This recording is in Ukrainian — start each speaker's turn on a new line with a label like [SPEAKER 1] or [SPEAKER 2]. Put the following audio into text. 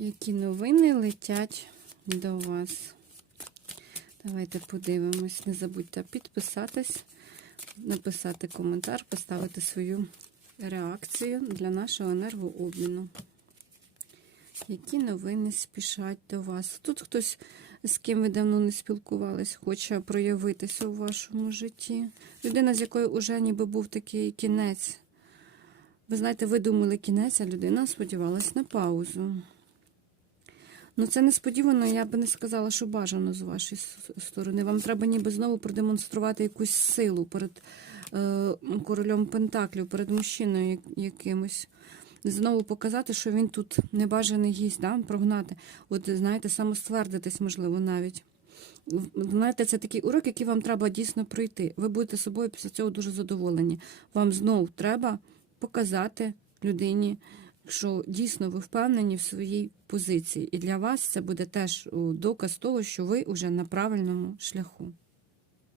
[SPEAKER 1] Які новини летять до вас? Давайте подивимось. Не забудьте підписатись, написати коментар, поставити свою реакцію для нашого енергообміну. Які новини спішать до вас? Тут хтось, з ким ви давно не спілкувались, хоче проявитися у вашому житті. Людина, з якою вже ніби був такий кінець. Ви знаєте, ви думали кінець, а людина сподівалась на паузу. Ну, це несподівано, я би не сказала, що бажано з вашої сторони. Вам треба ніби знову продемонструвати якусь силу перед е, королем Пентаклів, перед мужчиною якимось. Знову показати, що він тут небажаний гість, да? прогнати. От, знаєте, самоствердитись, можливо, навіть. Знаєте, це такий урок, який вам треба дійсно пройти. Ви будете собою після цього дуже задоволені. Вам знову треба показати людині, що дійсно ви впевнені в своїй позиції. І для вас це буде теж доказ того, що ви вже на правильному шляху.